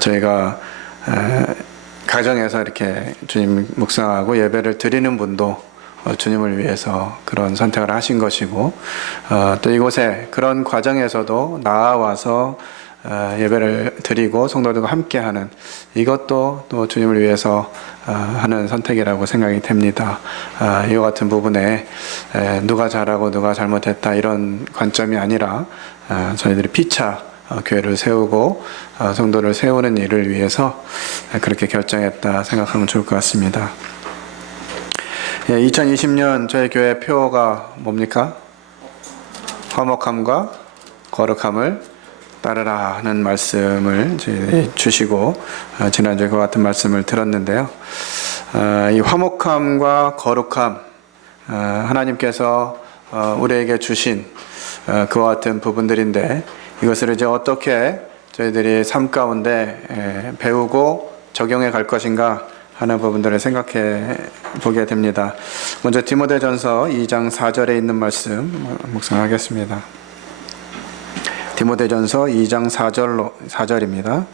저희가 가정에서 이렇게 주님 묵상하고 예배를 드리는 분도 주님을 위해서 그런 선택을 하신 것이고, 또 이곳에 그런 과정에서도 나아와서 예배를 드리고 성도들과 함께하는 이것도 또 주님을 위해서 하는 선택이라고 생각이 됩니다. 이와 같은 부분에 누가 잘하고 누가 잘못했다 이런 관점이 아니라 저희들이 피차 교회를 세우고 성도를 세우는 일을 위해서 그렇게 결정했다 생각하면 좋을 것 같습니다. 2020년 저희 교회 표어가 뭡니까? 화목함과 거룩함을 따르라 하는 말씀을 주시고 지난주에 그 같은 말씀을 들었는데요. 이 화목함과 거룩함, 하나님께서 우리에게 주신 그와 같은 부분들인데, 이것을 이제 어떻게 저희들이 삶 가운데 배우고 적용해 갈 것인가 하는 부분들을 생각해 보게 됩니다. 먼저 디모데전서 2장 4절에 있는 말씀 묵상하겠습니다. 디모데전서 2장 4절입니다.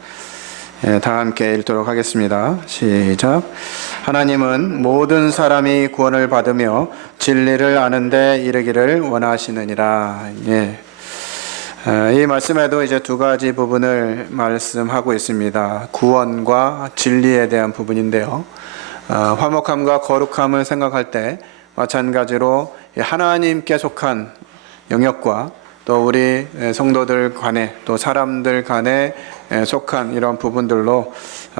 다 함께 읽도록 하겠습니다. 시작. 하나님은 모든 사람이 구원을 받으며 진리를 아는 데 이르기를 원하시느니라. 이 말씀에도 이제 두 가지 부분을 말씀하고 있습니다. 구원과 진리에 대한 부분인데요. 화목함과 거룩함을 생각할 때 마찬가지로 하나님께 속한 영역과 또 우리 성도들 간에 또 사람들 간에 속한 이런 부분들로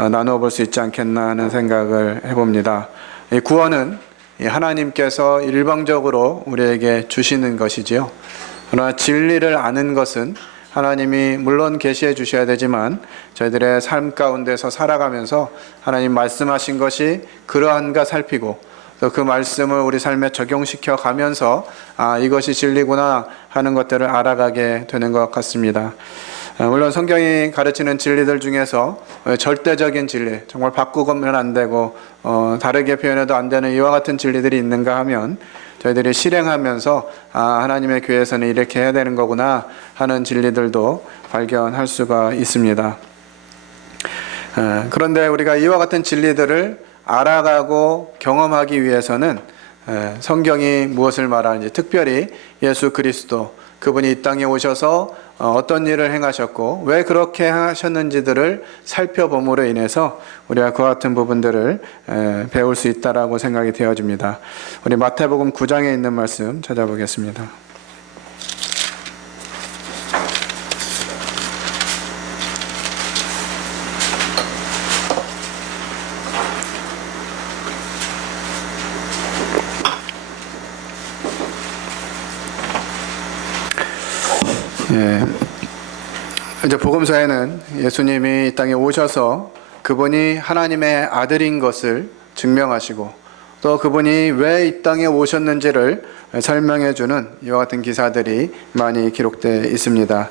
나누어 볼 수 있지 않겠나 하는 생각을 해봅니다. 이 구원은 하나님께서 일방적으로 우리에게 주시는 것이지요. 그러나 진리를 아는 것은 하나님이 물론 계시해 주셔야 되지만 저희들의 삶 가운데서 살아가면서 하나님 말씀하신 것이 그러한가 살피고 또 그 말씀을 우리 삶에 적용시켜 가면서 이것이 진리구나 하는 것들을 알아가게 되는 것 같습니다. 물론 성경이 가르치는 진리들 중에서 절대적인 진리, 정말 바꾸면 안 되고 다르게 표현해도 안 되는 이와 같은 진리들이 있는가 하면 저희들이 실행하면서 하나님의 교회에서는 이렇게 해야 되는 거구나 하는 진리들도 발견할 수가 있습니다. 그런데 우리가 이와 같은 진리들을 알아가고 경험하기 위해서는 성경이 무엇을 말하는지, 특별히 예수 그리스도 그분이 이 땅에 오셔서 어떤 일을 행하셨고 왜 그렇게 하셨는지들을 살펴봄으로 인해서 우리가 그와 같은 부분들을 배울 수 있다라고 생각이 되어집니다. 우리 마태복음 9장에 있는 말씀 찾아보겠습니다. 이제 복음서에는 예수님이 이 땅에 오셔서 그분이 하나님의 아들인 것을 증명하시고 또 그분이 왜 이 땅에 오셨는지를 설명해 주는 이와 같은 기사들이 많이 기록되어 있습니다.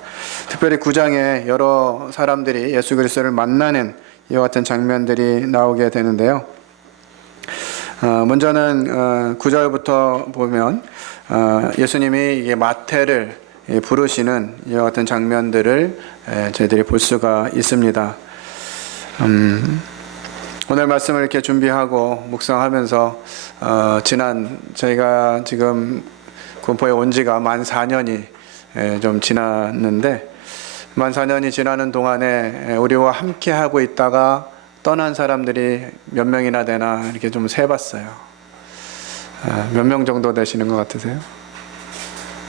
특별히 9장에 여러 사람들이 예수 그리스도를 만나는 이와 같은 장면들이 나오게 되는데요. 먼저는 9절부터 보면 예수님이 마태를 부르시는 이와 같은 장면들을 저희들이 볼 수가 있습니다. 오늘 말씀을 이렇게 준비하고 묵상하면서 저희가 지금 군포에 온 지가 만 4년이 좀 지났는데, 만 4년이 지나는 동안에 우리와 함께 하고 있다가 떠난 사람들이 몇 명이나 되나 이렇게 좀 세봤어요. 몇 명 정도 되시는 것 같으세요?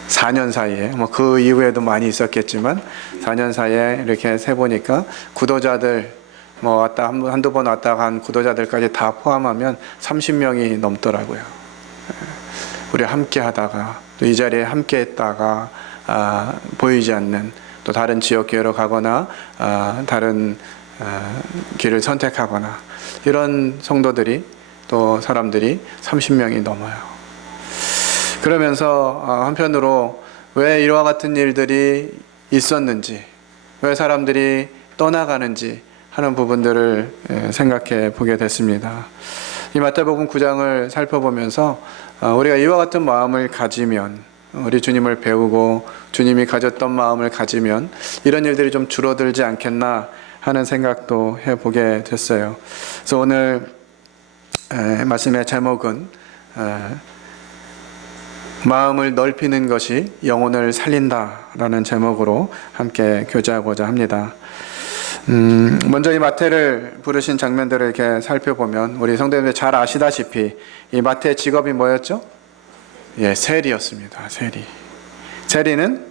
4년 사이에, 그 이후에도 많이 있었겠지만 4년 사이에 이렇게 세보니까 구도자들 한두 번 왔다 간 구도자들까지 다 포함하면 30명이 넘더라고요. 우리 함께 하다가 또 이 자리에 함께 했다가 보이지 않는, 또 다른 지역 교회로 가거나 다른 길을 선택하거나 이런 성도들이 또 사람들이 30명이 넘어요. 그러면서 한편으로 왜 이와 같은 일들이 있었는지, 왜 사람들이 떠나가는지 하는 부분들을 생각해 보게 됐습니다. 이 마태복음 9장을 살펴보면서 우리가 이와 같은 마음을 가지면, 우리 주님을 배우고 주님이 가졌던 마음을 가지면 이런 일들이 좀 줄어들지 않겠나 하는 생각도 해보게 됐어요. 그래서 오늘 말씀의 제목은 마음을 넓히는 것이 영혼을 살린다라는 제목으로 함께 교제하고자 합니다. 먼저 이 마태를 부르신 장면들을 이렇게 살펴보면 우리 성도님들 잘 아시다시피 이 마태의 직업이 뭐였죠? 예, 세리였습니다. 세리. 세리는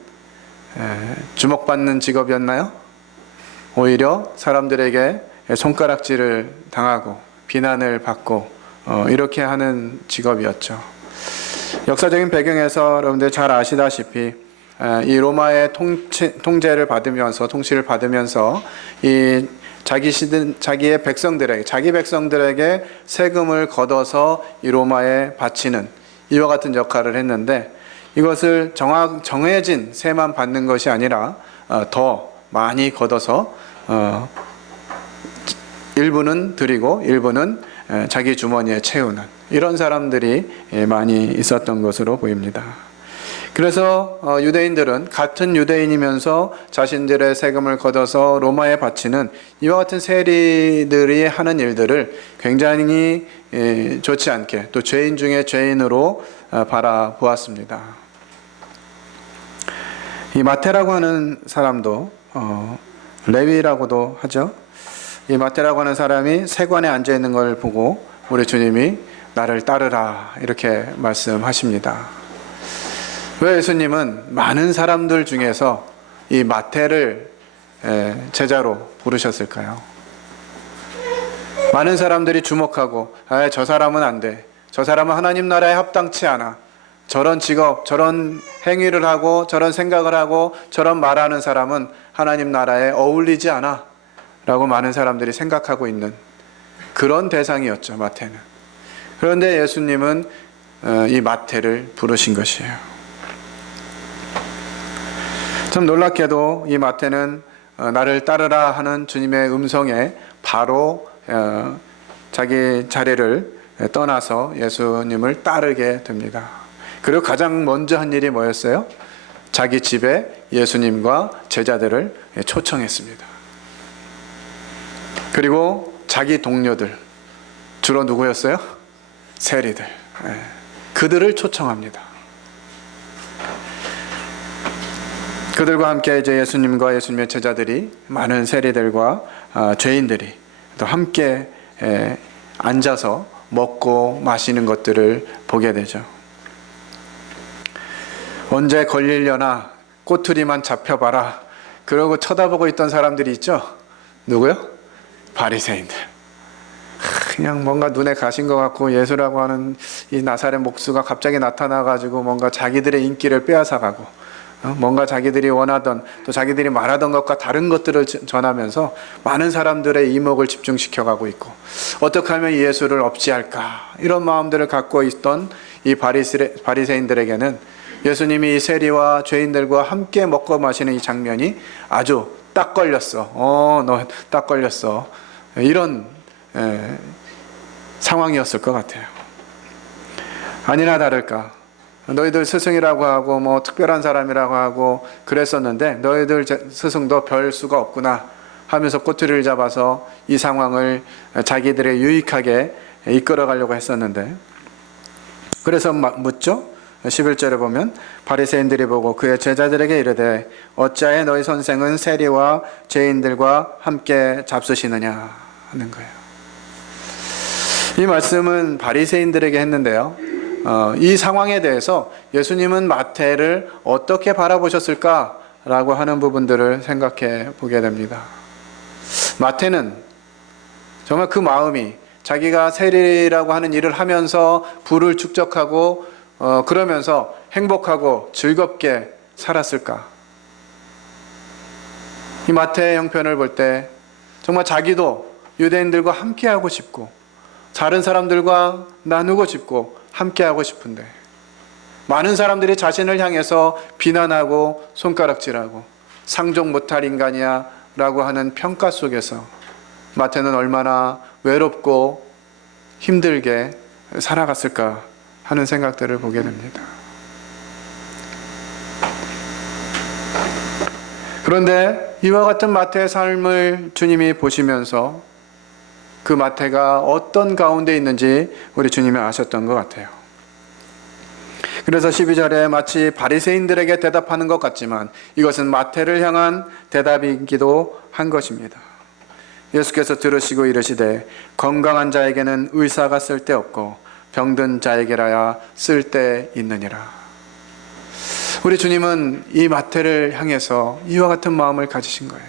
주목받는 직업이었나요? 오히려 사람들에게 손가락질을 당하고 비난을 받고 이렇게 하는 직업이었죠. 역사적인 배경에서 여러분들 잘 아시다시피 이 로마의 통제를 받으면서 통치를 받으면서 이 자기의 백성들에게 자기 백성들에게 세금을 걷어서 이 로마에 바치는 이와 같은 역할을 했는데 이것을 정해진 세만 받는 것이 아니라 더 많이 걷어서 일부는 드리고 일부는 자기 주머니에 채우는 이런 사람들이 많이 있었던 것으로 보입니다. 그래서 유대인들은 같은 유대인이면서 자신들의 세금을 걷어서 로마에 바치는 이와 같은 세리들이 하는 일들을 굉장히 좋지 않게 또 죄인 중에 죄인으로 바라보았습니다. 이 마태라고 하는 사람도 레위라고도 하죠. 이 마태라고 하는 사람이 세관에 앉아 있는 걸 보고 우리 주님이 나를 따르라 이렇게 말씀하십니다. 왜 예수님은 많은 사람들 중에서 이 마태를 제자로 부르셨을까요? 많은 사람들이 주목하고 저 사람은 안 돼. 저 사람은 하나님 나라에 합당치 않아. 저런 직업, 저런 행위를 하고 저런 생각을 하고 저런 말하는 사람은 하나님 나라에 어울리지 않아 라고 많은 사람들이 생각하고 있는 그런 대상이었죠, 마태는. 그런데 예수님은 이 마태를 부르신 것이에요. 참 놀랍게도 이 마태는 나를 따르라 하는 주님의 음성에 바로 자기 자리를 떠나서 예수님을 따르게 됩니다. 그리고 가장 먼저 한 일이 뭐였어요? 자기 집에 예수님과 제자들을 초청했습니다. 그리고 자기 동료들, 주로 누구였어요? 세리들. 그들을 초청합니다. 그들과 함께 이제 예수님과 예수님의 제자들이 많은 세리들과 죄인들이 또 함께 앉아서 먹고 마시는 것들을 보게 되죠. 언제 걸리려나 꼬투리만 잡혀봐라. 그러고 쳐다보고 있던 사람들이 있죠. 누구요? 바리새인들. 그냥 뭔가 눈에 가신 것 같고 예수라고 하는 이 나사렛 목수가 갑자기 나타나가지고 뭔가 자기들의 인기를 빼앗아가고 뭔가 자기들이 원하던 또 자기들이 말하던 것과 다른 것들을 전하면서 많은 사람들의 이목을 집중시켜가고 있고 어떻게 하면 예수를 없이할까 이런 마음들을 갖고 있던 이 바리새인들에게는 예수님이 이 세리와 죄인들과 함께 먹고 마시는 이 장면이 아주 딱 걸렸어. 너 딱 걸렸어. 이런 상황이었을 것 같아요. 아니나 다를까 너희들 스승이라고 하고 뭐 특별한 사람이라고 하고 그랬었는데 너희들 스승도 별 수가 없구나 하면서 꼬투리를 잡아서 이 상황을 자기들의 유익하게 이끌어 가려고 했었는데 그래서 묻죠. 11절에 보면 바리새인들이 보고 그의 제자들에게 이르되 어찌하여 너희 선생은 세리와 죄인들과 함께 잡수시느냐 하는 거예요. 이 말씀은 바리새인들에게 했는데요. 이 상황에 대해서 예수님은 마태를 어떻게 바라보셨을까라고 하는 부분들을 생각해 보게 됩니다. 마태는 정말 그 마음이 자기가 세리라고 하는 일을 하면서 부를 축적하고 그러면서 행복하고 즐겁게 살았을까? 이 마태의 형편을 볼 때 정말 자기도 유대인들과 함께하고 싶고 다른 사람들과 나누고 싶고 함께하고 싶은데 많은 사람들이 자신을 향해서 비난하고 손가락질하고 상종 못할 인간이야 라고 하는 평가 속에서 마태는 얼마나 외롭고 힘들게 살아갔을까 하는 생각들을 보게 됩니다. 그런데 이와 같은 마태의 삶을 주님이 보시면서 그 마태가 어떤 가운데 있는지 우리 주님이 아셨던 것 같아요. 그래서 12절에 마치 바리새인들에게 대답하는 것 같지만 이것은 마태를 향한 대답이기도 한 것입니다. 예수께서 들으시고 이르시되 건강한 자에게는 의사가 쓸데없고 병든 자에게라야 쓸데있느니라. 우리 주님은 이 마태를 향해서 이와 같은 마음을 가지신 거예요.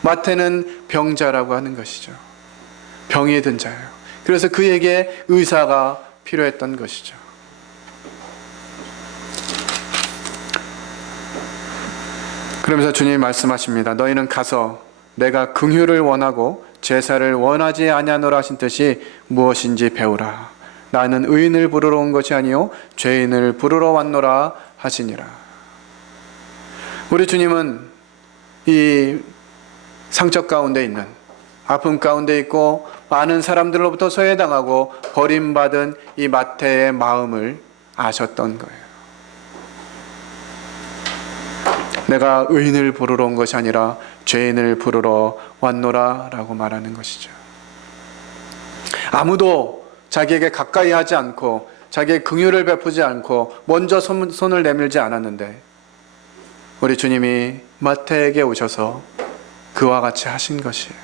마태는 병자라고 하는 것이죠. 병이 든 자예요. 그래서 그에게 의사가 필요했던 것이죠. 그러면서 주님이 말씀하십니다. 너희는 가서 내가 긍휼을 원하고 제사를 원하지 아니하노라 하신 뜻이 무엇인지 배우라. 나는 의인을 부르러 온 것이 아니요 죄인을 부르러 왔노라 하시니라. 우리 주님은 이 상처 가운데 있는, 아픔 가운데 있고 많은 사람들로부터 소외당하고 버림받은 이 마태의 마음을 아셨던 거예요. 내가 의인을 부르러 온 것이 아니라 죄인을 부르러 왔노라 라고 말하는 것이죠. 아무도 자기에게 가까이 하지 않고 자기의 긍휼을 베푸지 않고 먼저 손을 내밀지 않았는데 우리 주님이 마태에게 오셔서 그와 같이 하신 것이에요.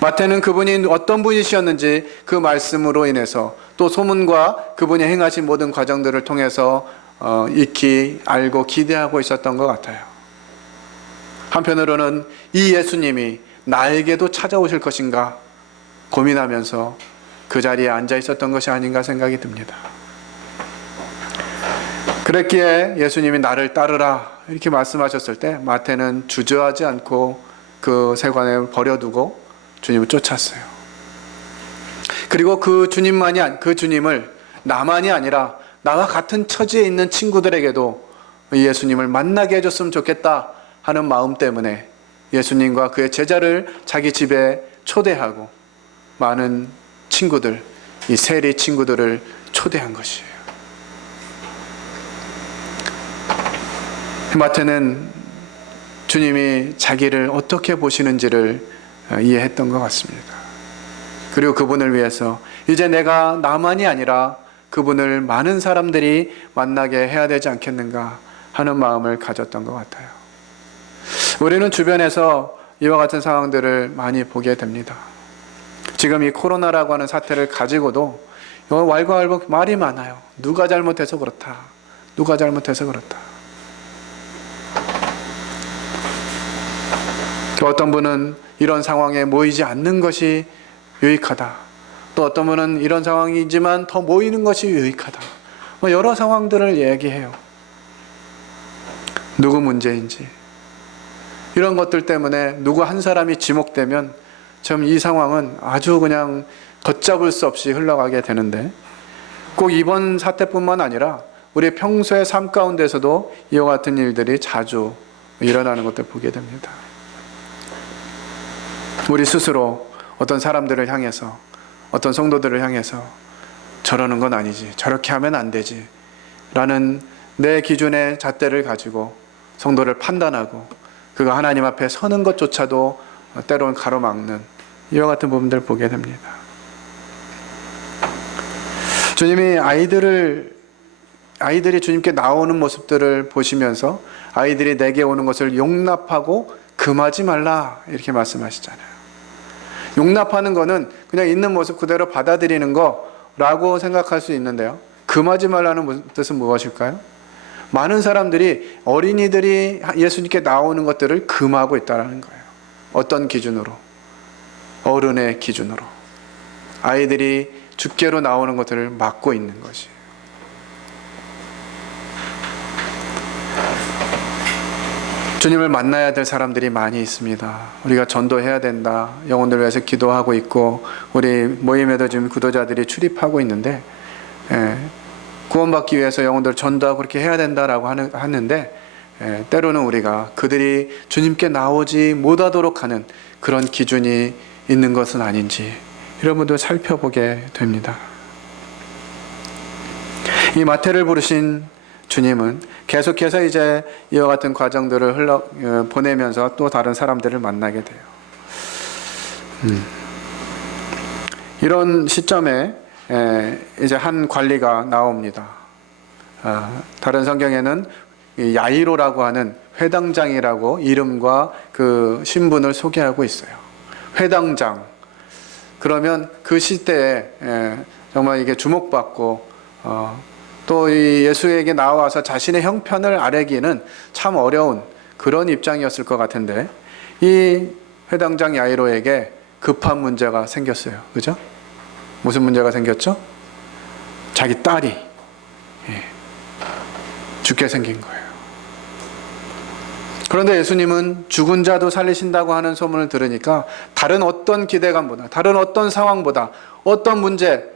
마태는 그분이 어떤 분이셨는지 그 말씀으로 인해서 또 소문과 그분이 행하신 모든 과정들을 통해서 익히 알고 기대하고 있었던 것 같아요. 한편으로는 이 예수님이 나에게도 찾아오실 것인가 고민하면서 그 자리에 앉아 있었던 것이 아닌가 생각이 듭니다. 그랬기에 예수님이 나를 따르라 이렇게 말씀하셨을 때 마태는 주저하지 않고 그 세관을 버려두고 주님을 쫓았어요. 그리고 그 주님을 나만이 아니라 나와 같은 처지에 있는 친구들에게도 예수님을 만나게 해줬으면 좋겠다 하는 마음 때문에 예수님과 그의 제자를 자기 집에 초대하고 많은 친구들, 이 세리 친구들을 초대한 것이에요. 마태는 주님이 자기를 어떻게 보시는지를 이해했던 것 같습니다. 그리고 그분을 위해서 이제 내가 나만이 아니라 그분을 많은 사람들이 만나게 해야 되지 않겠는가 하는 마음을 가졌던 것 같아요. 우리는 주변에서 이와 같은 상황들을 많이 보게 됩니다. 지금 이 코로나라고 하는 사태를 가지고도 왈가왈부 말이 많아요. 누가 잘못해서 그렇다. 누가 잘못해서 그렇다. 또 어떤 분은 이런 상황에 모이지 않는 것이 유익하다. 또 어떤 분은 이런 상황이지만 더 모이는 것이 유익하다. 여러 상황들을 얘기해요. 누구 문제인지. 이런 것들 때문에 누구 한 사람이 지목되면 참 이 상황은 아주 그냥 걷잡을 수 없이 흘러가게 되는데 꼭 이번 사태뿐만 아니라 우리 평소의 삶 가운데서도 이와 같은 일들이 자주 일어나는 것들 보게 됩니다. 우리 스스로 어떤 사람들을 향해서 어떤 성도들을 향해서 저러는 건 아니지, 저렇게 하면 안 되지 라는 내 기준의 잣대를 가지고 성도를 판단하고 그가 하나님 앞에 서는 것조차도 때로는 가로막는 이와 같은 부분들을 보게 됩니다. 주님이 아이들이 주님께 나오는 모습들을 보시면서 아이들이 내게 오는 것을 용납하고 금하지 말라 이렇게 말씀하시잖아요. 용납하는 거는 그냥 있는 모습 그대로 받아들이는 거라고 생각할 수 있는데요. 금하지 말라는 뜻은 무엇일까요? 많은 사람들이 어린이들이 예수님께 나오는 것들을 금하고 있다는 거예요. 어떤 기준으로? 어른의 기준으로. 아이들이 주께로 나오는 것들을 막고 있는 것이에요. 주님을 만나야 될 사람들이 많이 있습니다. 우리가 전도해야 된다. 영혼들을 위해서 기도하고 있고 우리 모임에도 지금 구도자들이 출입하고 있는데 구원받기 위해서 영혼들을 전도하고 그렇게 해야 된다라고 하는데 때로는 우리가 그들이 주님께 나오지 못하도록 하는 그런 기준이 있는 것은 아닌지 이런 분들 살펴보게 됩니다. 이 마태를 부르신 주님은 계속해서 이제 이와 같은 과정들을 보내면서 또 다른 사람들을 만나게 돼요. 이런 시점에 이제 한 관리가 나옵니다. 다른 성경에는 야이로라고 하는 회당장이라고 이름과 그 신분을 소개하고 있어요. 회당장. 그러면 그 시대에 정말 이게 주목받고 또 이 예수에게 나와서 자신의 형편을 아뢰기는 참 어려운 그런 입장이었을 것 같은데, 이 회당장 야이로에게 급한 문제가 생겼어요. 그죠? 무슨 문제가 생겼죠? 자기 딸이 죽게 생긴 거예요. 그런데 예수님은 죽은 자도 살리신다고 하는 소문을 들으니까 다른 어떤 기대감보다, 다른 어떤 상황보다, 어떤 문제,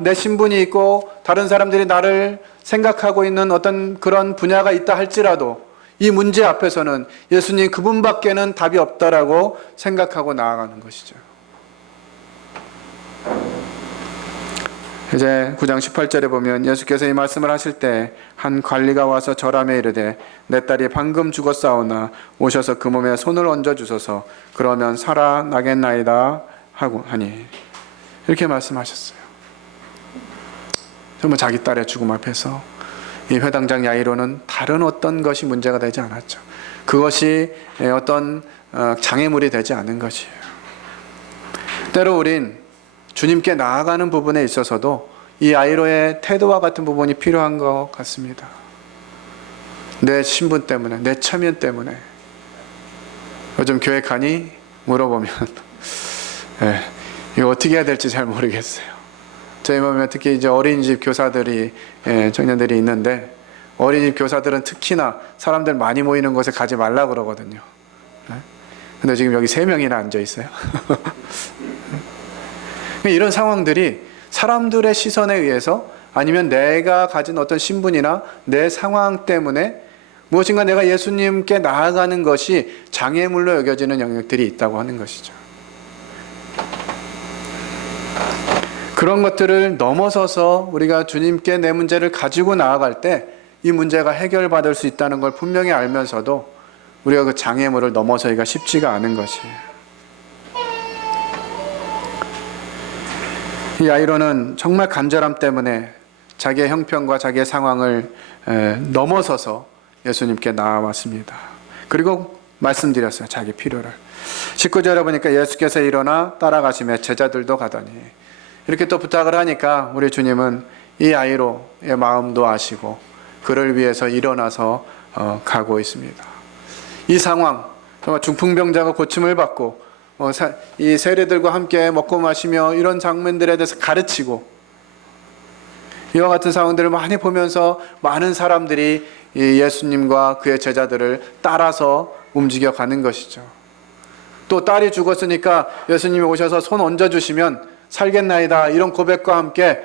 내 신분이 있고 다른 사람들이 나를 생각하고 있는 어떤 그런 분야가 있다 할지라도 이 문제 앞에서는 예수님 그분밖에는 답이 없다라고 생각하고 나아가는 것이죠. 이제 9장 18절에 보면 예수께서 이 말씀을 하실 때 한 관리가 와서 절하며 이르되 내 딸이 방금 죽었사오나 오셔서 그 몸에 손을 얹어 주소서 그러면 살아나겠나이다 하고 하니, 이렇게 말씀하셨어요. 정말 자기 딸의 죽음 앞에서 이 회당장 야이로는 다른 어떤 것이 문제가 되지 않았죠. 그것이 어떤 장애물이 되지 않은 것이에요. 때로 우린 주님께 나아가는 부분에 있어서도 이 야이로의 태도와 같은 부분이 필요한 것 같습니다. 내 신분 때문에, 내 체면 때문에. 요즘 교회 가니? 물어보면 이거 어떻게 해야 될지 잘 모르겠어요. 저희 보면 특히 이제 어린이집 교사들이 청년들이 있는데, 어린이집 교사들은 특히나 사람들 많이 모이는 곳에 가지 말라 그러거든요. 근데 지금 여기 3명이나 앉아 있어요. 이런 상황들이 사람들의 시선에 의해서, 아니면 내가 가진 어떤 신분이나 내 상황 때문에 무엇인가 내가 예수님께 나아가는 것이 장애물로 여겨지는 영역들이 있다고 하는 것이죠. 그런 것들을 넘어서서 우리가 주님께 내 문제를 가지고 나아갈 때 이 문제가 해결받을 수 있다는 걸 분명히 알면서도 우리가 그 장애물을 넘어서기가 쉽지가 않은 것이에요. 이 야이로는 정말 간절함 때문에 자기의 형편과 자기의 상황을 넘어서서 예수님께 나아왔습니다. 그리고 말씀드렸어요. 자기 필요를. 19절에 보니까 예수께서 일어나 따라가시며 제자들도 가더니, 이렇게 또 부탁을 하니까 우리 주님은 이 야이로의 마음도 아시고 그를 위해서 일어나서 가고 있습니다. 이 상황, 정말 중풍병자가 고침을 받고 이 세례들과 함께 먹고 마시며 이런 장면들에 대해서 가르치고, 이와 같은 상황들을 많이 보면서 많은 사람들이 예수님과 그의 제자들을 따라서 움직여가는 것이죠. 또 딸이 죽었으니까 예수님이 오셔서 손 얹어주시면 살겠나이다, 이런 고백과 함께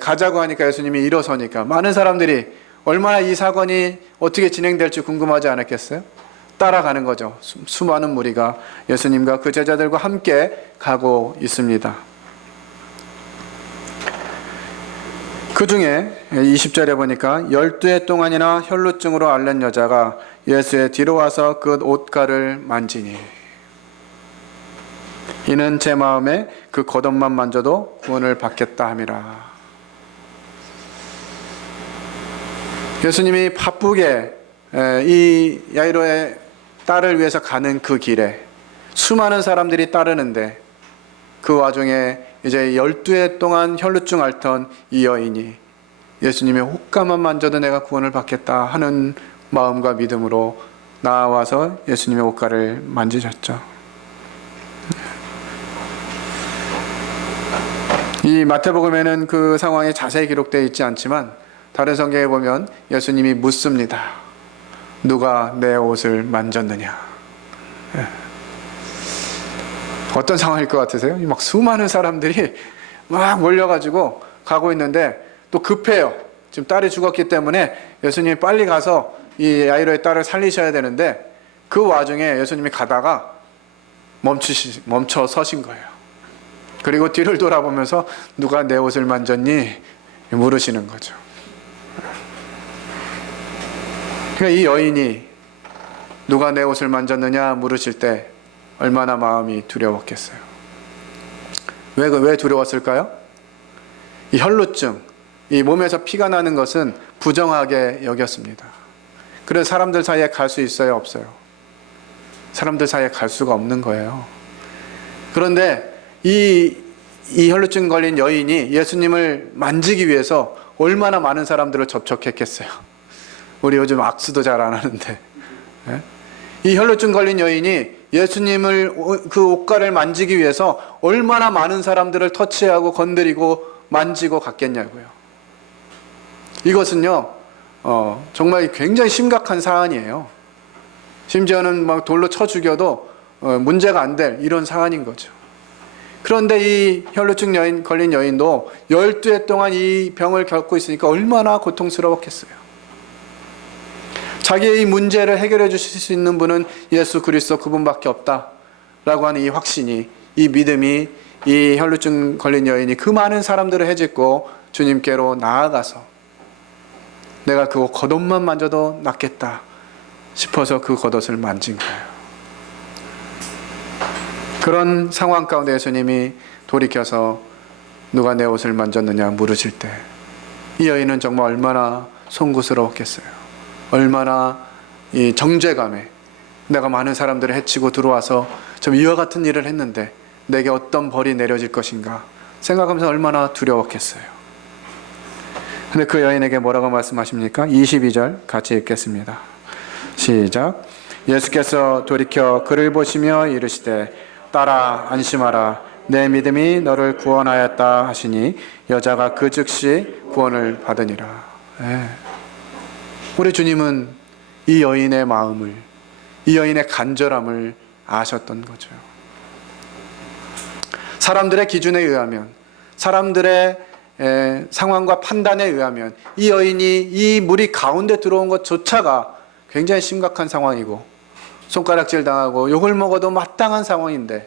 가자고 하니까 예수님이 일어서니까 많은 사람들이 얼마나 이 사건이 어떻게 진행될지 궁금하지 않았겠어요? 따라가는 거죠. 수많은 무리가 예수님과 그 제자들과 함께 가고 있습니다. 그 중에 20절에 보니까 12해 동안이나 혈루증으로 앓는 여자가 예수의 뒤로 와서 그 옷가를 만지니, 이는 제 마음에 그 겉옷만 만져도 구원을 받겠다 함이라. 예수님이 바쁘게 이 야이로의 딸을 위해서 가는 그 길에 수많은 사람들이 따르는데, 그 와중에 이제 12해 동안 혈루증 앓던 이 여인이 예수님의 옷가만 만져도 내가 구원을 받겠다 하는 마음과 믿음으로 나와서 예수님의 옷가를 만지셨죠. 이 마태복음에는 그 상황이 자세히 기록되어 있지 않지만 다른 성경에 보면 예수님이 묻습니다. 누가 내 옷을 만졌느냐? 어떤 상황일 것 같으세요? 막 수많은 사람들이 막 몰려가지고 가고 있는데 또 급해요. 지금 딸이 죽었기 때문에 예수님이 빨리 가서 이 야이로의 딸을 살리셔야 되는데, 그 와중에 예수님이 가다가 멈춰 서신 거예요. 그리고 뒤를 돌아보면서 누가 내 옷을 만졌니? 물으시는 거죠. 그러니까 이 여인이 누가 내 옷을 만졌느냐 물으실 때 얼마나 마음이 두려웠겠어요. 왜 두려웠을까요? 이 혈루증, 이 몸에서 피가 나는 것은 부정하게 여겼습니다. 그래서 사람들 사이에 갈 수 있어요, 없어요? 사람들 사이에 갈 수가 없는 거예요. 그런데 이 혈루증 걸린 여인이 예수님을 만지기 위해서 얼마나 많은 사람들을 접촉했겠어요. 우리 요즘 악수도 잘 안 하는데, 이 혈루증 걸린 여인이 예수님을 그 옷가를 만지기 위해서 얼마나 많은 사람들을 터치하고 건드리고 만지고 갔겠냐고요. 이것은요, 정말 굉장히 심각한 사안이에요. 심지어는 막 돌로 쳐 죽여도 문제가 안 될 이런 사안인 거죠. 그런데 이 혈루증 걸린 여인도 12해 동안 이 병을 겪고 있으니까 얼마나 고통스러웠겠어요. 자기의 이 문제를 해결해 주실 수 있는 분은 예수 그리스도 그분밖에 없다라고 하는 이 확신이, 이 믿음이 이 혈루증 걸린 여인이 그 많은 사람들을 헤집고 주님께로 나아가서 내가 그 겉옷만 만져도 낫겠다 싶어서 그 겉옷을 만진 거예요. 그런 상황 가운데 예수님이 돌이켜서 누가 내 옷을 만졌느냐 물으실 때 이 여인은 정말 얼마나 송구스러웠겠어요. 얼마나 이 정죄감에 내가 많은 사람들을 해치고 들어와서 좀 이와 같은 일을 했는데 내게 어떤 벌이 내려질 것인가 생각하면서 얼마나 두려웠겠어요. 근데 그 여인에게 뭐라고 말씀하십니까? 22절 같이 읽겠습니다. 시작. 예수께서 돌이켜 그를 보시며 이르시되 딸아 안심하라 내 믿음이 너를 구원하였다 하시니 여자가 그 즉시 구원을 받으니라. 우리 주님은 이 여인의 마음을, 이 여인의 간절함을 아셨던 거죠. 사람들의 기준에 의하면, 사람들의 상황과 판단에 의하면 이 여인이 이 무리 가운데 들어온 것조차가 굉장히 심각한 상황이고 손가락질 당하고 욕을 먹어도 마땅한 상황인데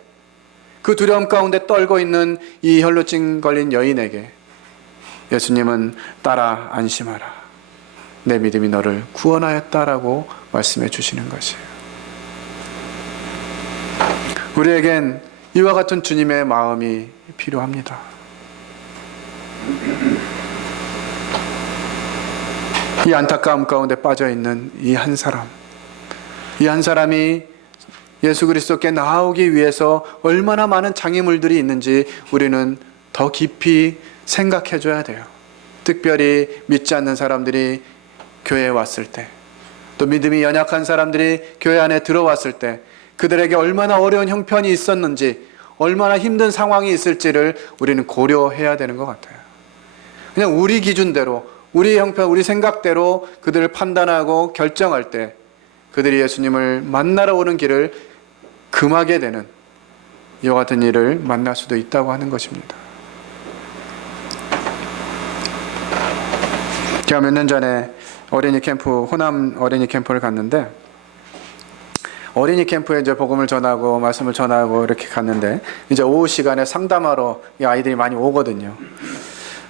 그 두려움 가운데 떨고 있는 이 혈루증 걸린 여인에게 예수님은 딸아 안심하라 내 믿음이 너를 구원하였다라고 말씀해 주시는 것이에요. 우리에겐 이와 같은 주님의 마음이 필요합니다. 이 안타까움 가운데 빠져있는 이 한 사람, 이 한 사람이 예수 그리스도께 나아오기 위해서 얼마나 많은 장애물들이 있는지 우리는 더 깊이 생각해 줘야 돼요. 특별히 믿지 않는 사람들이 교회에 왔을 때, 또 믿음이 연약한 사람들이 교회 안에 들어왔을 때 그들에게 얼마나 어려운 형편이 있었는지, 얼마나 힘든 상황이 있을지를 우리는 고려해야 되는 것 같아요. 그냥 우리 기준대로, 우리 형편, 우리 생각대로 그들을 판단하고 결정할 때 그들이 예수님을 만나러 오는 길을 금하게 되는 이와 같은 일을 만날 수도 있다고 하는 것입니다. 제가 몇 년 전에 어린이 캠프, 호남 어린이 캠프를 갔는데 어린이 캠프에 이제 복음을 전하고 말씀을 전하고 이렇게 갔는데 이제 오후 시간에 상담하러 이 아이들이 많이 오거든요.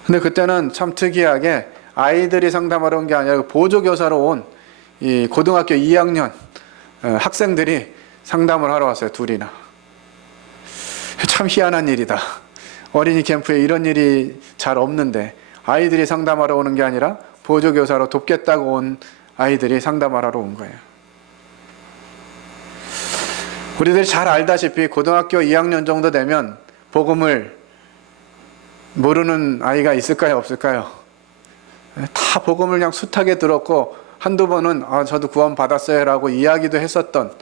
근데 그때는 참 특이하게 아이들이 상담하러 온 게 아니라 보조교사로 온 이 고등학교 2학년 학생들이 상담을 하러 왔어요. 둘이나. 참 희한한 일이다. 어린이 캠프에 이런 일이 잘 없는데 아이들이 상담하러 오는 게 아니라 보조교사로 돕겠다고 온 아이들이 상담하러 온 거예요. 우리들이 잘 알다시피 고등학교 2학년 정도 되면 복음을 모르는 아이가 있을까요? 없을까요? 다 복음을 그냥 숱하게 들었고 한두 번은 저도 구원 받았어요 라고 이야기도 했었던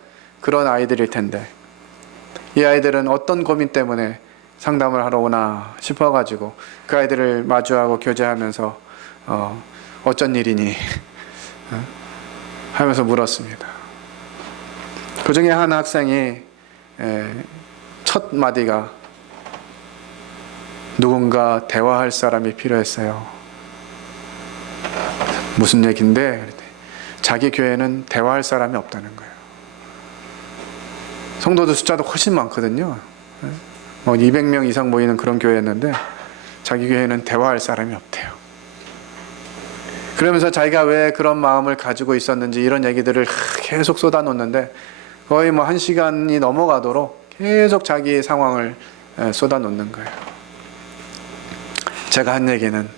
그런 아이들일 텐데 이 아이들은 어떤 고민 때문에 상담을 하러 오나 싶어가지고 그 아이들을 마주하고 교제하면서 어쩐 일이니 하면서 물었습니다. 그 중에 한 학생이 첫 마디가 누군가 대화할 사람이 필요했어요. 무슨 얘기인데? 자기 교회는 대화할 사람이 없다는 거예요. 성도들 숫자도 훨씬 많거든요. 200명 이상 모이는 그런 교회였는데 자기 교회는 대화할 사람이 없대요. 그러면서 자기가 왜 그런 마음을 가지고 있었는지 이런 얘기들을 계속 쏟아놓는데 거의 뭐 1시간이 넘어가도록 계속 자기 상황을 쏟아놓는 거예요. 제가 한 얘기는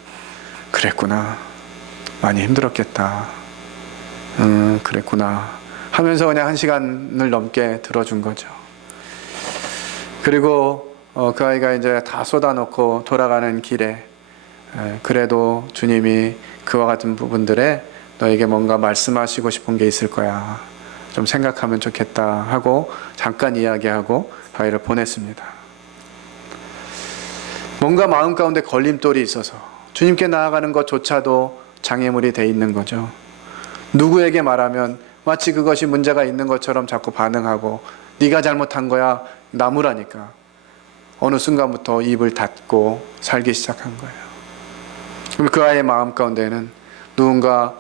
그랬구나. 많이 힘들었겠다. 그랬구나. 하면서 그냥 1시간을 넘게 들어준 거죠. 그리고 그 아이가 이제 다 쏟아놓고 돌아가는 길에 그래도 주님이 그와 같은 부분들에 너에게 뭔가 말씀하시고 싶은 게 있을 거야. 좀 생각하면 좋겠다 하고 잠깐 이야기하고 그 아이를 보냈습니다. 뭔가 마음 가운데 걸림돌이 있어서 주님께 나아가는 것조차도 장애물이 돼 있는 거죠. 누구에게 말하면 마치 그것이 문제가 있는 것처럼 자꾸 반응하고 네가 잘못한 거야 나무라니까 어느 순간부터 입을 닫고 살기 시작한 거예요. 그럼 그 아이의 마음 가운데는 누군가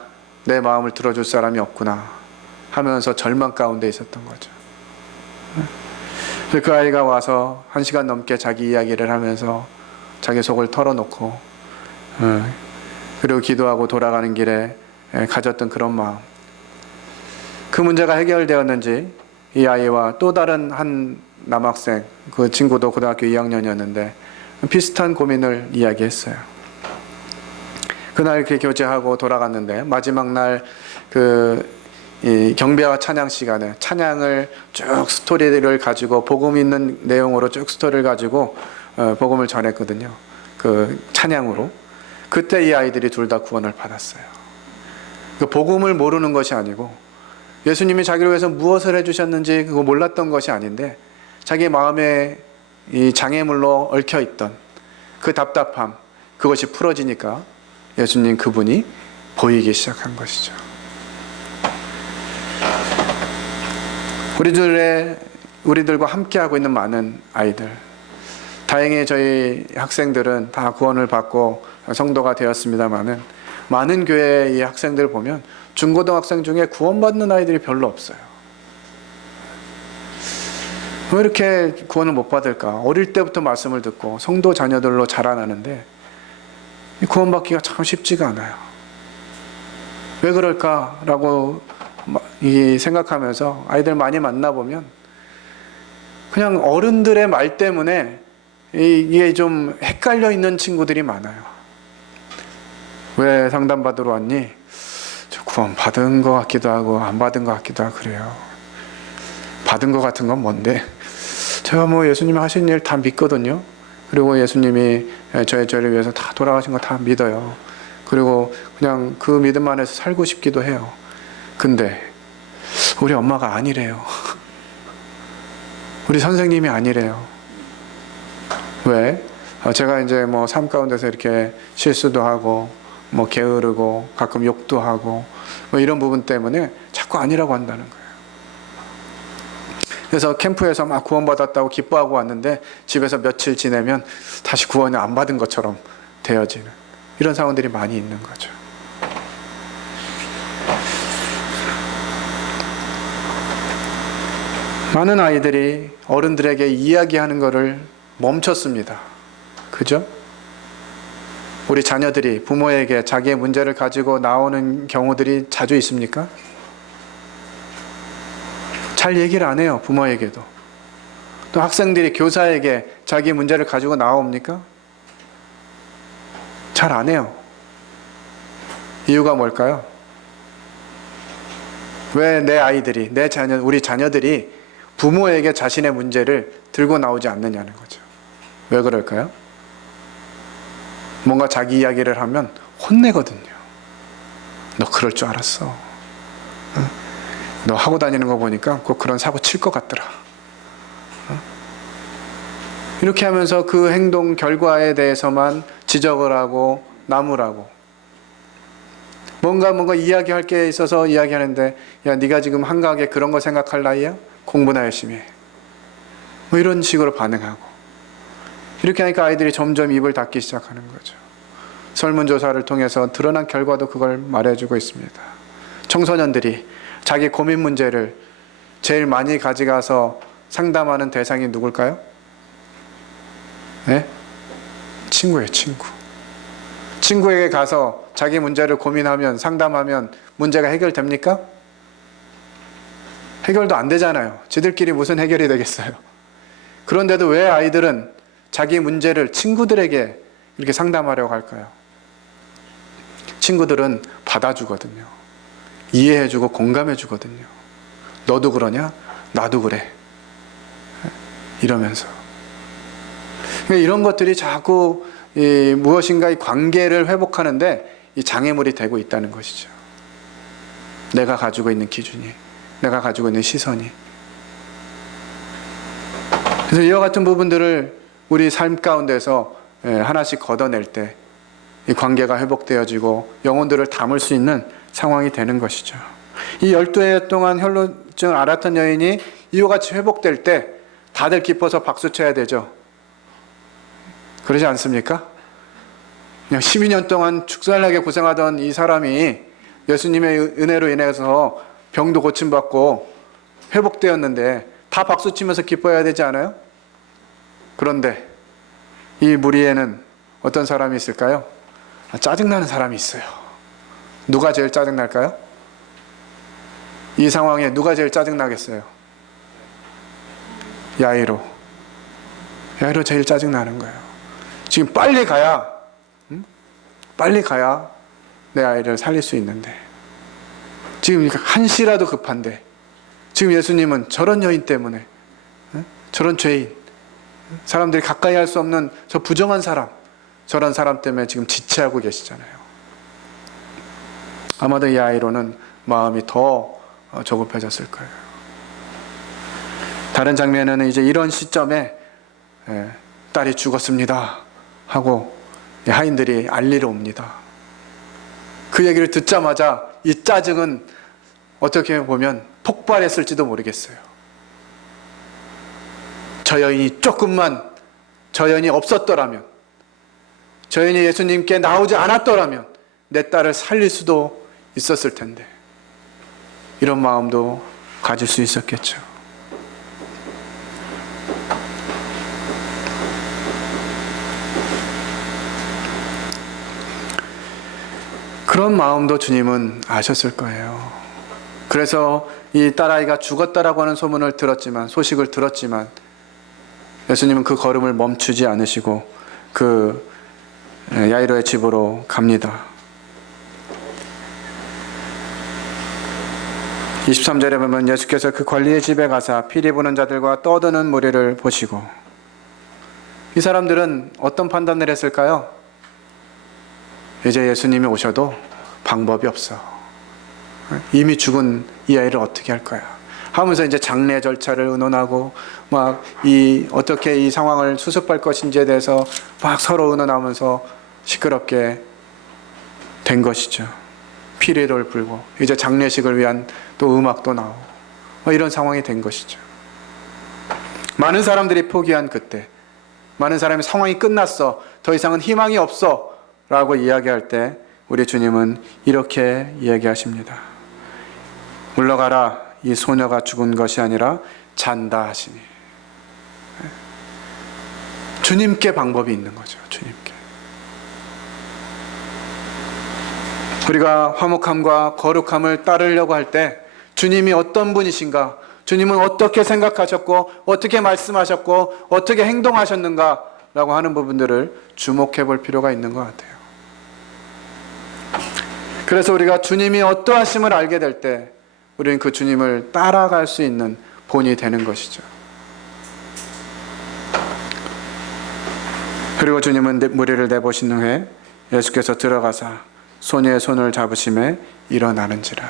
내 마음을 들어줄 사람이 없구나 하면서 절망 가운데 있었던 거죠. 그 아이가 와서 1시간 넘게 자기 이야기를 하면서 자기 속을 털어놓고 그리고 기도하고 돌아가는 길에 가졌던 그런 마음. 그 문제가 해결되었는지 이 아이와 또 다른 한 남학생, 그 친구도 고등학교 2학년이었는데 비슷한 고민을 이야기했어요. 그날 이렇게 교제하고 돌아갔는데 마지막 날 이 경배와 찬양 시간에 찬양을 쭉 스토리를 가지고 복음 있는 내용으로 쭉 스토리를 가지고 복음을 전했거든요. 그 찬양으로. 그때 이 아이들이 둘 다 구원을 받았어요. 그 복음을 모르는 것이 아니고 예수님이 자기를 위해서 무엇을 해주셨는지 그거 몰랐던 것이 아닌데 자기 마음에 이 장애물로 얽혀있던 그 답답함 그것이 풀어지니까 예수님 그분이 보이기 시작한 것이죠. 우리들과 함께하고 있는 많은 아이들, 다행히 저희 학생들은 다 구원을 받고 성도가 되었습니다마는 많은 교회의 이 학생들 보면 중고등학생 중에 구원받는 아이들이 별로 없어요. 왜 이렇게 구원을 못 받을까? 어릴 때부터 말씀을 듣고 성도 자녀들로 자라나는데 구원받기가 참 쉽지가 않아요. 왜 그럴까라고 생각하면서 아이들 많이 만나보면 그냥 어른들의 말 때문에 이게 좀 헷갈려 있는 친구들이 많아요. 왜 상담받으러 왔니? 저 구원 받은 것 같기도 하고 안 받은 것 같기도 하고 그래요. 받은 것 같은 건 뭔데? 제가 뭐 예수님이 하신 일 다 믿거든요. 그리고 예수님이 저를 위해서 다 돌아가신 거 다 믿어요. 그리고 그냥 그 믿음 안에서 살고 싶기도 해요. 근데 우리 엄마가 아니래요. 우리 선생님이 아니래요. 왜? 제가 이제 뭐 삶 가운데서 이렇게 실수도 하고 뭐 게으르고 가끔 욕도 하고 뭐 이런 부분 때문에 자꾸 아니라고 한다는 거예요. 그래서 캠프에서 막 구원받았다고 기뻐하고 왔는데 집에서 며칠 지내면 다시 구원을 안 받은 것처럼 되어지는 이런 상황들이 많이 있는 거죠. 많은 아이들이 어른들에게 이야기하는 것을 멈췄습니다. 그죠? 우리 자녀들이 부모에게 자기의 문제를 가지고 나오는 경우들이 자주 있습니까? 잘 얘기를 안 해요. 부모에게도. 또 학생들이 교사에게 자기 문제를 가지고 나옵니까? 잘 안 해요. 이유가 뭘까요? 왜 내 아이들이, 우리 자녀들이 부모에게 자신의 문제를 들고 나오지 않느냐는 거죠. 왜 그럴까요? 뭔가 자기 이야기를 하면 혼내거든요. 너 그럴 줄 알았어. 너 하고 다니는 거 보니까 꼭 그런 사고 칠 것 같더라. 이렇게 하면서 그 행동 결과에 대해서만 지적을 하고 나무라고 뭔가 이야기할 게 있어서 이야기하는데 야 네가 지금 한가하게 그런 거 생각할 나이야? 공부나 열심히 해. 뭐 이런 식으로 반응하고 이렇게 하니까 아이들이 점점 입을 닫기 시작하는 거죠. 설문조사를 통해서 드러난 결과도 그걸 말해주고 있습니다. 청소년들이 자기 고민 문제를 제일 많이 가져가서 상담하는 대상이 누굴까요? 네? 친구예요, 친구. 친구에게 가서 자기 문제를 고민하면, 상담하면 문제가 해결됩니까? 해결도 안 되잖아요. 지들끼리 무슨 해결이 되겠어요. 그런데도 왜 아이들은 자기 문제를 친구들에게 이렇게 상담하려고 할까요? 친구들은 받아주거든요. 이해해주고 공감해주거든요. 너도 그러냐? 나도 그래. 이러면서. 이런 것들이 자꾸 무엇인가 이 관계를 회복하는데 이 장애물이 되고 있다는 것이죠. 내가 가지고 있는 기준이, 내가 가지고 있는 시선이. 그래서 이와 같은 부분들을 우리 삶 가운데서 하나씩 걷어낼 때 이 관계가 회복되어지고 영혼들을 담을 수 있는 상황이 되는 것이죠. 이 12해 동안 혈루증을 앓았던 여인이 이와 같이 회복될 때 다들 기뻐서 박수 쳐야 되죠. 그러지 않습니까? 그냥 12년 동안 축살나게 고생하던 이 사람이 예수님의 은혜로 인해서 병도 고침받고 회복되었는데 다 박수치면서 기뻐해야 되지 않아요? 그런데 이 무리에는 어떤 사람이 있을까요? 짜증나는 사람이 있어요. 누가 제일 짜증날까요? 이 상황에 누가 제일 짜증나겠어요? 야이로 제일 짜증나는 거예요. 지금 빨리 가야 내 아이를 살릴 수 있는데, 지금 한시라도 급한데, 지금 예수님은 저런 여인 때문에, 저런 죄인, 사람들이 가까이 할 수 없는 저 부정한 사람, 저런 사람 때문에 지금 지체하고 계시잖아요. 아마도 이 아이로는 마음이 더 조급해졌을 거예요. 다른 장면에는 이제 이런 시점에 딸이 죽었습니다 하고 하인들이 알리러 옵니다. 그 얘기를 듣자마자 이 짜증은 어떻게 보면 폭발했을지도 모르겠어요. 저 여인이 저 여인이 없었더라면, 저 여인이 예수님께 나오지 않았더라면 내 딸을 살릴 수도 있었을 텐데, 이런 마음도 가질 수 있었겠죠. 그런 마음도 주님은 아셨을 거예요. 그래서 이 딸아이가 죽었다라고 하는 소식을 들었지만 예수님은 그 걸음을 멈추지 않으시고 그 야이로의 집으로 갑니다. 23절에 보면 예수께서 그 관리의 집에 가사 피리 부는 자들과 떠드는 무리를 보시고, 이 사람들은 어떤 판단을 했을까요? 이제 예수님이 오셔도 방법이 없어. 이미 죽은 이 아이를 어떻게 할 거야 하면서 이제 장례 절차를 의논하고 어떻게 이 상황을 수습할 것인지에 대해서 막 서로 의논하면서 시끄럽게 된 것이죠. 피리를 불고 이제 장례식을 위한 또 음악도 나오고 이런 상황이 된 것이죠. 많은 사람들이 포기한 그때, 많은 사람이 상황이 끝났어, 더 이상은 희망이 없어 라고 이야기할 때 우리 주님은 이렇게 이야기하십니다. 물러가라, 이 소녀가 죽은 것이 아니라 잔다 하시니. 주님께 방법이 있는 거죠. 주님께. 우리가 화목함과 거룩함을 따르려고 할 때 주님이 어떤 분이신가, 주님은 어떻게 생각하셨고 어떻게 말씀하셨고 어떻게 행동하셨는가 라고 하는 부분들을 주목해 볼 필요가 있는 것 같아요. 그래서 우리가 주님이 어떠하심을 알게 될 때 우리는 그 주님을 따라갈 수 있는 본이 되는 것이죠. 그리고 주님은 무리를 내보신 후에 예수께서 들어가사 소녀의 손을 잡으심에 일어나는지라.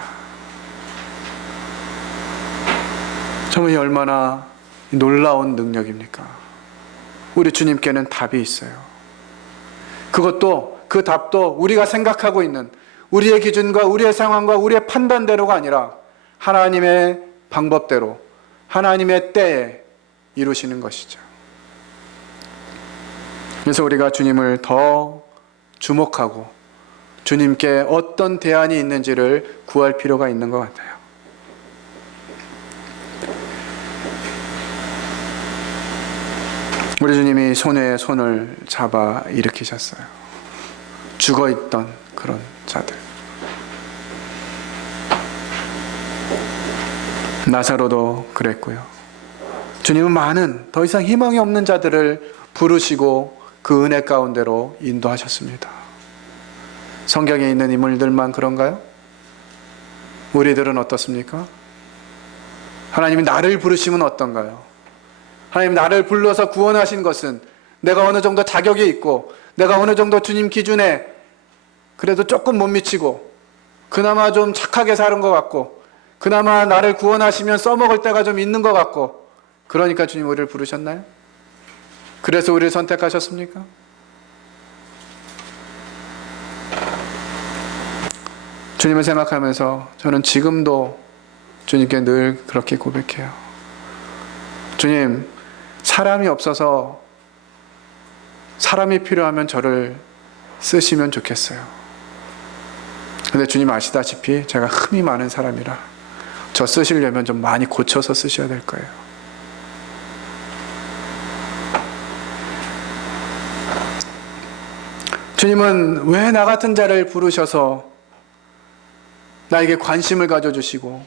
정말 얼마나 놀라운 능력입니까? 우리 주님께는 답이 있어요. 그것도, 그 답도 우리가 생각하고 있는 우리의 기준과 우리의 상황과 우리의 판단대로가 아니라 하나님의 방법대로 하나님의 때에 이루시는 것이죠. 그래서 우리가 주님을 더 주목하고 주님께 어떤 대안이 있는지를 구할 필요가 있는 것 같아요. 우리 주님이 소녀의 손을 잡아 일으키셨어요. 죽어있던 그런 자들. 나사로도 그랬고요. 주님은 많은 더 이상 희망이 없는 자들을 부르시고 그 은혜 가운데로 인도하셨습니다. 성경에 있는 인물들만 그런가요? 우리들은 어떻습니까? 하나님이 나를 부르시면 어떤가요? 하나님 나를 불러서 구원하신 것은 내가 어느 정도 자격이 있고 내가 어느 정도 주님 기준에 그래도 조금 못 미치고 그나마 좀 착하게 사는 것 같고 그나마 나를 구원하시면 써먹을 때가 좀 있는 것 같고 그러니까 주님 우리를 부르셨나요? 그래서 우리를 선택하셨습니까? 주님을 생각하면서 저는 지금도 주님께 늘 그렇게 고백해요. 주님, 사람이 없어서 사람이 필요하면 저를 쓰시면 좋겠어요. 근데 주님 아시다시피 제가 흠이 많은 사람이라 저 쓰시려면 좀 많이 고쳐서 쓰셔야 될 거예요. 주님은 왜 나 같은 자를 부르셔서 나에게 관심을 가져주시고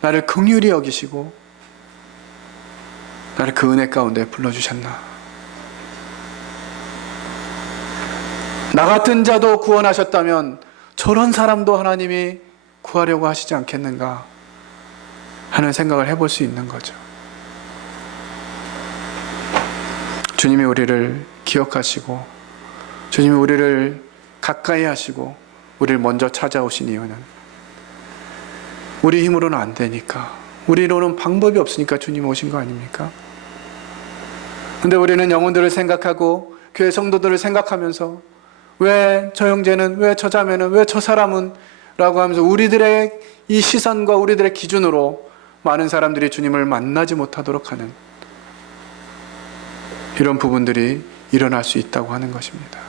나를 긍휼히 여기시고 나를 그 은혜 가운데 불러주셨나? 나 같은 자도 구원하셨다면 저런 사람도 하나님이 구하려고 하시지 않겠는가 하는 생각을 해볼 수 있는 거죠. 주님이 우리를 기억하시고 주님이 우리를 가까이 하시고 우리를 먼저 찾아오신 이유는 우리 힘으로는 안 되니까, 우리로는 방법이 없으니까 주님 오신 거 아닙니까? 근데 우리는 영혼들을 생각하고 교회 성도들을 생각하면서 왜 저 형제는, 왜 저 자매는, 왜 저 사람은 라고 하면서 우리들의 이 시선과 우리들의 기준으로 많은 사람들이 주님을 만나지 못하도록 하는 이런 부분들이 일어날 수 있다고 하는 것입니다.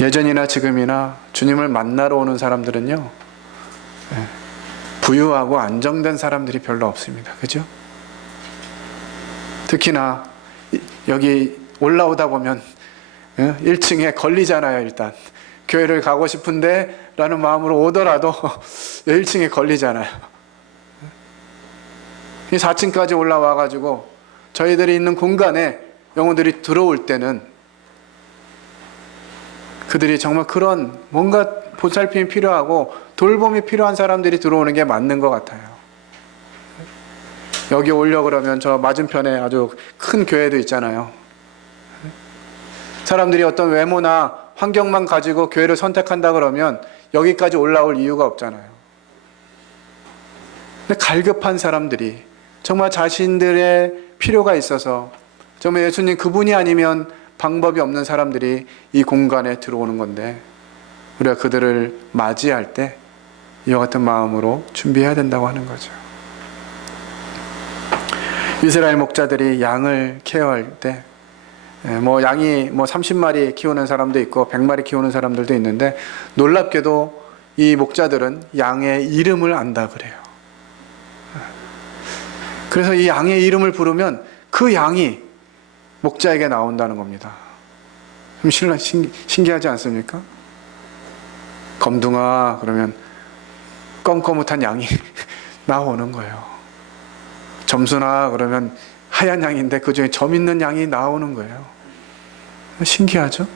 예전이나 지금이나 주님을 만나러 오는 사람들은요, 부유하고 안정된 사람들이 별로 없습니다. 그죠? 특히나 여기 올라오다 보면 1층에 걸리잖아요. 일단 교회를 가고 싶은데 라는 마음으로 오더라도 1층에 걸리잖아요. 4층까지 올라와 가지고 저희들이 있는 공간에 영혼들이 들어올 때는 그들이 정말 그런 뭔가 보살핌이 필요하고 돌봄이 필요한 사람들이 들어오는 게 맞는 것 같아요. 여기 오려 그러면 저 맞은편에 아주 큰 교회도 있잖아요. 사람들이 어떤 외모나 환경만 가지고 교회를 선택한다 그러면 여기까지 올라올 이유가 없잖아요. 근데 갈급한 사람들이 정말 자신들의 필요가 있어서 정말 예수님 그분이 아니면 방법이 없는 사람들이 이 공간에 들어오는 건데 우리가 그들을 맞이할 때 이와 같은 마음으로 준비해야 된다고 하는 거죠. 이스라엘 목자들이 양을 케어할 때 양이 30마리 키우는 사람도 있고 100마리 키우는 사람들도 있는데 놀랍게도 이 목자들은 양의 이름을 안다 그래요. 그래서 이 양의 이름을 부르면 그 양이 목자에게 나온다는 겁니다. 신기하지 않습니까? 검둥아 그러면 껌껌한 양이 나오는 거예요. 점순아 그러면 하얀 양인데 그 중에 점 있는 양이 나오는 거예요. 신기하죠?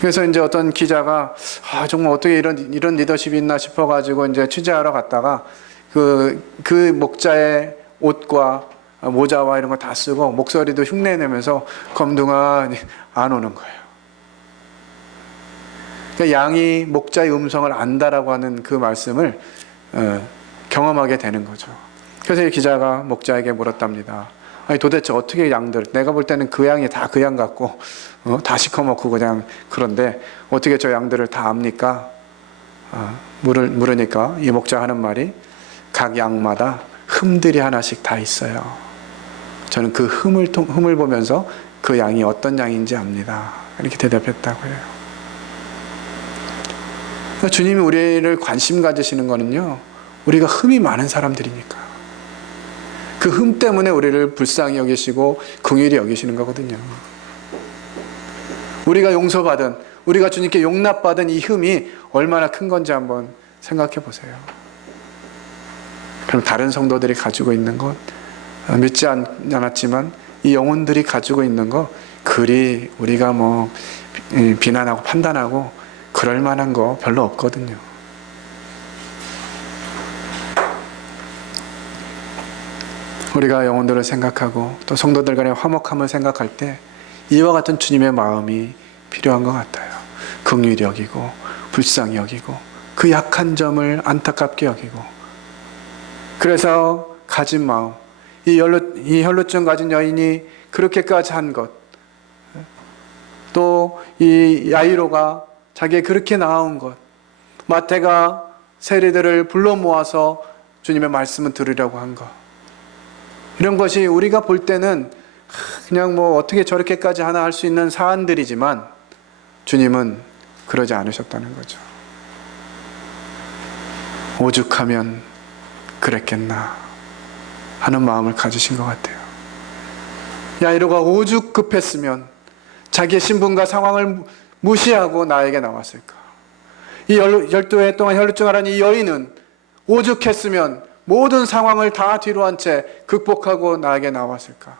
그래서 이제 어떤 기자가 정말 어떻게 이런 리더십이 있나 싶어가지고 이제 취재하러 갔다가 그 목자의 옷과 모자와 이런 거 다 쓰고 목소리도 흉내내면서 검둥아 안 오는 거예요. 그러니까 양이 목자의 음성을 안다라고 하는 그 말씀을 경험하게 되는 거죠. 그래서 이 기자가 목자에게 물었답니다. 아니 도대체 어떻게 양들, 내가 볼 때는 그 양이 다 그 양 같고 다 시커멓고 그냥 그런데 어떻게 저 양들을 다 압니까? 물으니까 이 목자 하는 말이 각 양마다 흠들이 하나씩 다 있어요. 저는 그 흠을 보면서 그 양이 어떤 양인지 압니다. 이렇게 대답했다고 해요. 그러니까 주님이 우리를 관심 가지시는 거는요, 우리가 흠이 많은 사람들이니까. 그 흠 때문에 우리를 불쌍히 여기시고 긍휼히 여기시는 거거든요. 우리가 용서받은, 우리가 주님께 용납받은 이 흠이 얼마나 큰 건지 한번 생각해 보세요. 그럼 다른 성도들이 가지고 있는 것, 믿지 않았지만 이 영혼들이 가지고 있는 거, 그리 우리가 뭐 비난하고 판단하고 그럴 만한 거 별로 없거든요. 우리가 영혼들을 생각하고 또 성도들 간의 화목함을 생각할 때 이와 같은 주님의 마음이 필요한 것 같아요. 긍휼히 여기고 불쌍히 여기고 그 약한 점을 안타깝게 여기고, 그래서 가진 마음, 이 혈루증 가진 여인이 그렇게까지 한 것, 또 이 야이로가 자기의 그렇게 나아온 것, 마태가 세리들을 불러 모아서 주님의 말씀을 들으려고 한 것, 이런 것이 우리가 볼 때는 그냥 뭐 어떻게 저렇게까지 하나 할 수 있는 사안들이지만 주님은 그러지 않으셨다는 거죠. 오죽하면 그랬겠나 하는 마음을 가지신 것 같아요. 야이로가 오죽 급했으면 자기의 신분과 상황을 무시하고 나에게 나왔을까. 이 12해 동안 혈루증 앓은 이 여인은 오죽했으면 모든 상황을 다 뒤로 한 채 극복하고 나에게 나왔을까.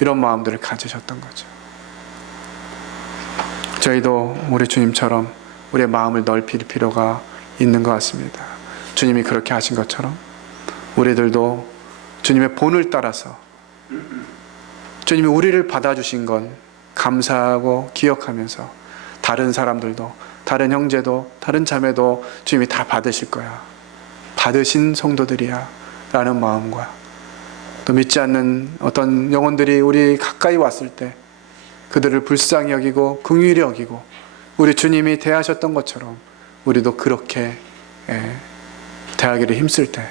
이런 마음들을 가지셨던 거죠. 저희도 우리 주님처럼 우리의 마음을 넓힐 필요가 있는 것 같습니다. 주님이 그렇게 하신 것처럼 우리들도 주님의 본을 따라서 주님이 우리를 받아주신 건 감사하고 기억하면서 다른 사람들도, 다른 형제도, 다른 자매도 주님이 다 받으실 거야, 받으신 성도들이야 라는 마음과, 또 믿지 않는 어떤 영혼들이 우리 가까이 왔을 때 그들을 불쌍히 여기고 긍휼히 여기고 우리 주님이 대하셨던 것처럼 우리도 그렇게 대하기를 힘쓸 때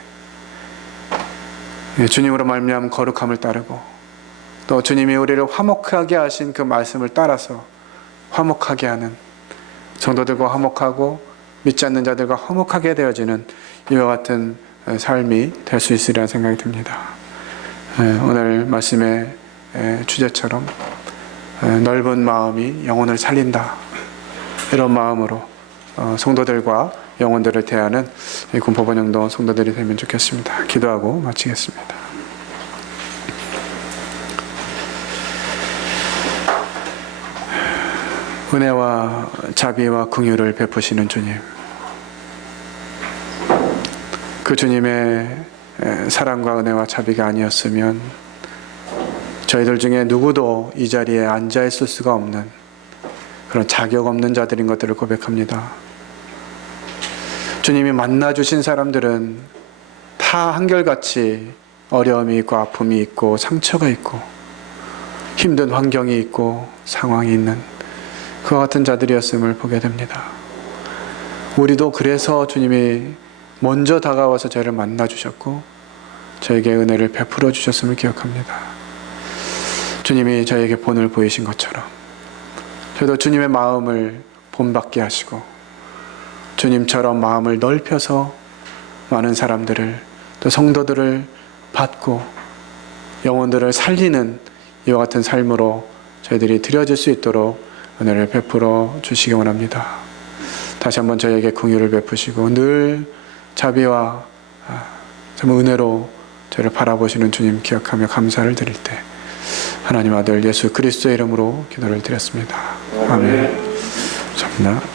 주님으로 말미암은 거룩함을 따르고, 또 주님이 우리를 화목하게 하신 그 말씀을 따라서 화목하게 하는 성도들과 화목하고 믿지 않는 자들과 화목하게 되어지는 이와 같은 삶이 될 수 있으리라 생각이 듭니다. 오늘 말씀의 주제처럼 넓은 마음이 영혼을 살린다, 이런 마음으로 성도들과 영혼들을 대하는 군포번영도 성도들이 되면 좋겠습니다. 기도하고 마치겠습니다. 은혜와 자비와 긍휼을 베푸시는 주님, 그 주님의 사랑과 은혜와 자비가 아니었으면 저희들 중에 누구도 이 자리에 앉아 있을 수가 없는 그런 자격 없는 자들인 것들을 고백합니다. 주님이 만나주신 사람들은 다 한결같이 어려움이 있고 아픔이 있고 상처가 있고 힘든 환경이 있고 상황이 있는 그와 같은 자들이었음을 보게 됩니다. 우리도 그래서 주님이 먼저 다가와서 저희를 만나주셨고 저에게 은혜를 베풀어 주셨음을 기억합니다. 주님이 저에게 본을 보이신 것처럼 저도 주님의 마음을 본받게 하시고 주님처럼 마음을 넓혀서 많은 사람들을, 또 성도들을 받고 영혼들을 살리는 이와 같은 삶으로 저희들이 드려질 수 있도록 은혜를 베풀어 주시기 원합니다. 다시 한번 저희에게 긍휼을 베푸시고 늘 자비와 참 은혜로 저희를 바라보시는 주님 기억하며 감사를 드릴 때 하나님 아들 예수 그리스도의 이름으로 기도를 드렸습니다. 아멘. 감사합니다.